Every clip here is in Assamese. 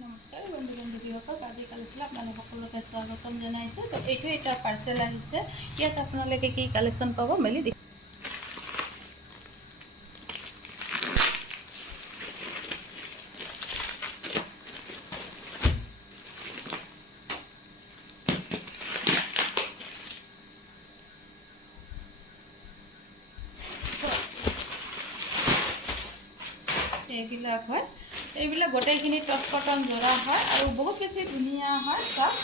নমস্কাৰ বন্ধু বান্ধৱীসকল, আজি কালেকশ্যন আপোনালোক সকলোকে স্বাগতম জনাইছোঁ। তো এইটো এটা পাৰ্চেল আহিছে, ইয়াত আপোনালোকে কি কালেকশ্যন পাব মেলি দেখি। এইবিলাক হয়, এইবিলাক গোটেইখিনি টচ কটন যোৰা হয় আৰু বহুত বেছি ধুনীয়া হয়। চাওক,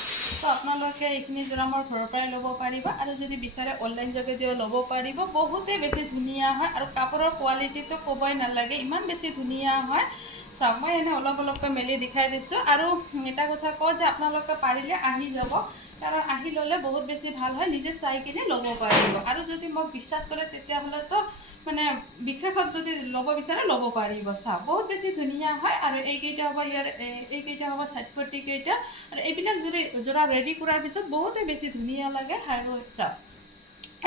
তো আপোনালোকে এইখিনি যোৰা মোৰ ঘৰৰ পৰাই ল'ব পাৰিব আৰু যদি বিচাৰে অনলাইন যোগেদিও ল'ব পাৰিব। বহুতেই বেছি ধুনীয়া হয় আৰু কাপোৰৰ কোৱালিটিটো ক'বই নালাগে, ইমান বেছি ধুনীয়া হয়। চাওক, মই এনেই অলপকৈ মেলি দেখাই দিছোঁ। আৰু এটা কথা কওঁ যে আপোনালোকে পাৰিলে আহি যাব, কাৰণ আহি ল'লে বহুত বেছি ভাল হয়, নিজে চাই কিনে ল'ব পাৰিব। আৰু যদি মোক বিশ্বাস কৰে তেতিয়াহ'লেতো মানে বিশেষত যদি ল'ব বিচাৰে ল'ব পাৰিব। চাওক, বহুত বেছি ধুনীয়া হয়। আৰু এইকেইটা হ'ব এইকেইটা হ'ব চাইড পট্টিকেইটা। আৰু এইবিলাক যদি যোৰা ৰেডি কৰাৰ পিছত বহুতেই বেছি ধুনীয়া লাগে। আৰু চাওক,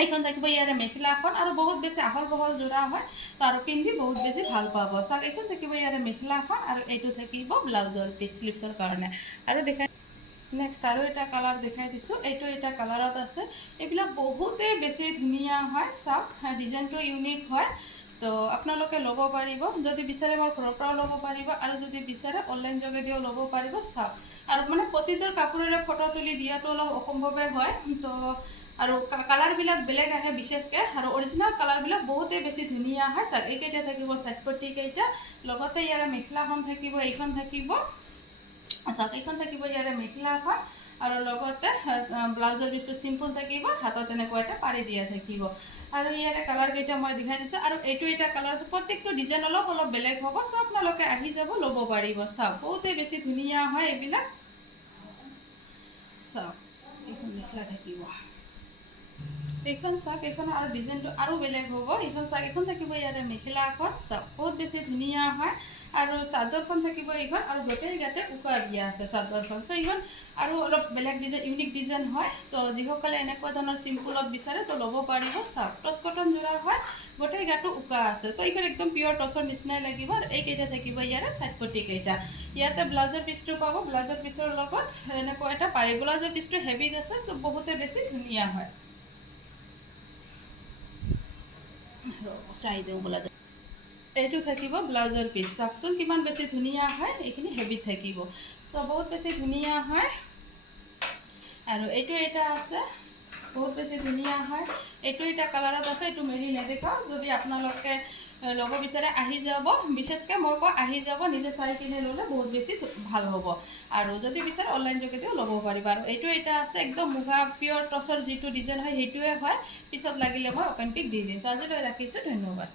এইখন থাকিব ইয়াৰে মেখেলাখন, আৰু বহুত বেছি আহল বহল যোৰা হয়, তো আৰু পিন্ধি বহুত বেছি ভাল পাব। চাওক, এইখন থাকিব ইয়াৰে মেখেলাখন, আৰু এইটো থাকিব ব্লাউজৰ পিচ স্লিভছৰ কাৰণে। আৰু দেখাই নেক্সট আৰু এটা কালাৰ দেখাই দিছোঁ, এইটো এটা কালাৰত আছে। এইবিলাক বহুতেই বেছি ধুনীয়া হয়। চাওক, ডিজাইনটো ইউনিক হয়, তো আপোনালোকে ল'ব পাৰিব। যদি বিচাৰে মোৰ ঘৰৰ পৰাও ল'ব পাৰিব, আৰু যদি বিচাৰে অনলাইন যোগেদিও ল'ব পাৰিব। চাওক, আৰু মানে প্ৰতিযোৰ কাপোৰেৰে ফটো তুলি দিয়াটো অলপ অসম্ভৱে হয়, তো আৰু কালাৰবিলাক বেলেগ আহে বিশেষকৈ, আৰু অৰিজিনেল কালাৰবিলাক বহুতেই বেছি ধুনীয়া হয়। চাওক, এইকেইটা থাকিব চাইড পট্টিকেইটা, লগতে ইয়াৰে মেখেলাখন থাকিব, এইখন থাকিব। চাওক, এইখন থাকিব ইয়াৰে মেখেলাখন, আৰু লগতে ব্লাউজৰ পিছটো চিম্পল থাকিব, হাতত এনেকুৱা এটা পাৰি দিয়া থাকিব। আৰু ইয়াৰে কালাৰকেইটা মই দেখাই দিছোঁ। আৰু এইটো এটা কালাৰ, প্ৰত্যেকটো ডিজাইন অলপ বেলেগ হ'ব। চ' আপোনালোকে আহি যাব, ল'ব পাৰিব। চাওক, বহুতেই বেছি ধুনীয়া হয় এইবিলাক। চাওক, এইখন মেখেলা থাকিব, এইখন চাওক, এইখনৰ আৰু ডিজাইনটো আৰু বেলেগ হ'ব। এইখন চাওক, এইখন থাকিব ইয়াৰে মেখেলাখন। চাওক, বহুত বেছি ধুনীয়া হয়। আৰু চাদৰখন থাকিব এইখন, আৰু গোটেই গাতে উকা দিয়া আছে চাদৰখন। চ' এইখন আৰু অলপ বেলেগ ডিজাইন, ইউনিক ডিজাইন হয়। তো যিসকলে এনেকুৱা ধৰণৰ চিম্পুলত বিচাৰে তো ল'ব পাৰিব। চাওক, টচ কটন যোৰা হয়, গোটেই গাটো উকা আছে, তো এইখন একদম পিয়ৰ টচৰ নিচিনাই লাগিব। আৰু এইকেইটা থাকিব ইয়াৰে চাইড পট্টিকেইটা। ইয়াতে ব্লাউজৰ পিচটো পাব, ব্লাউজৰ পিচৰ লগত এনেকুৱা এটা পাৰি। ব্লাউজৰ পিচটো হেভিত আছে, চ' বহুতে বেছি ধুনীয়া হয়। চাই দিওঁ ব্লাউজৰ, এইটো থাকিব ব্লাউজৰ পিচ। চাওকচোন কিমান বেছি ধুনীয়া হয়, এইখিনি হেভিত থাকিব। চ' বহুত বেছি ধুনীয়া হয়। আৰু এইটো এটা আছে, বহুত বেছি ধুনীয়া হয়। এইটো এটা কালাৰত আছে, এইটো মেলি নেদেখাওঁ। যদি আপোনালোকে ল'ব বিচাৰে আহি যাব, বিশেষকৈ মই কওঁ আহি যাব, নিজে চাই কিনে ল'লে বহুত বেছি ভাল হ'ব। আৰু যদি বিচাৰে অনলাইন যোগেদিও ল'ব পাৰিব। আৰু এইটো এটা আছে, একদম মুগা পিয়ৰ টচৰ যিটো ডিজাইন হয় সেইটোৱে হয়। পিছত লাগিলে মই অপেন পিক দি দিম। চ' আজিলৈ ৰাখিছোঁ, ধন্যবাদ।